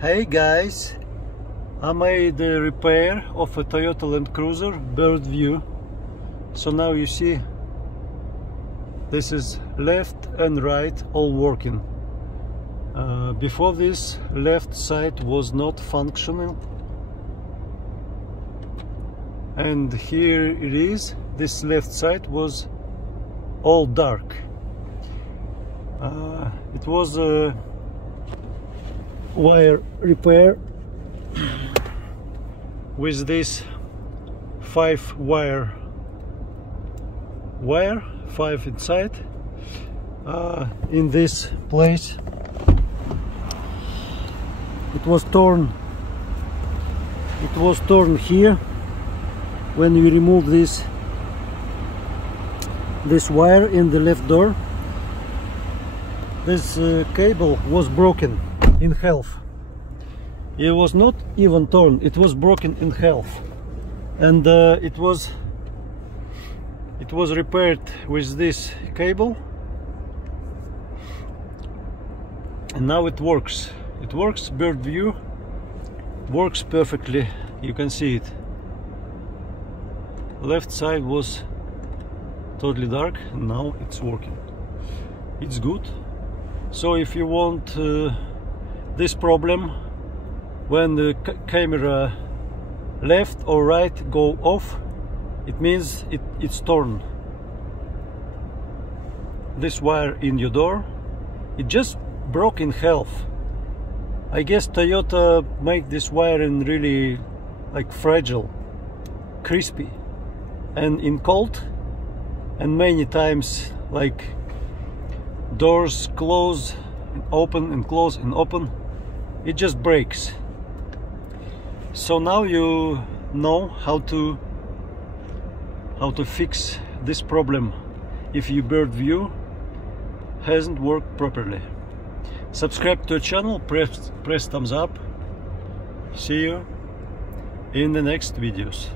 Hey guys, I made a repair of a Toyota Land Cruiser birdview. So now you see this is left and right all working. Before this, left side was not functioning, and here it is. This left side was all dark. It was a wire repair with this 5 inside. In this place it was torn here. When we remove this wire in the left door, this cable was broken in half. It was not even torn, it was broken in half, and it was repaired with this cable, and now it works. Bird view works perfectly. You can see it. Left side was totally dark, and now it's working. It's good. So if you want this problem, when the camera left or right go off, it means it's torn. This wire in your door, it just broke in half. I guess Toyota make this wire in really like fragile, crispy, and in cold, and many times like doors close and open and close and open, it just breaks. So now you know how to fix this problem if your bird view hasn't worked properly. Subscribe to the channel, press thumbs up. See you in the next videos.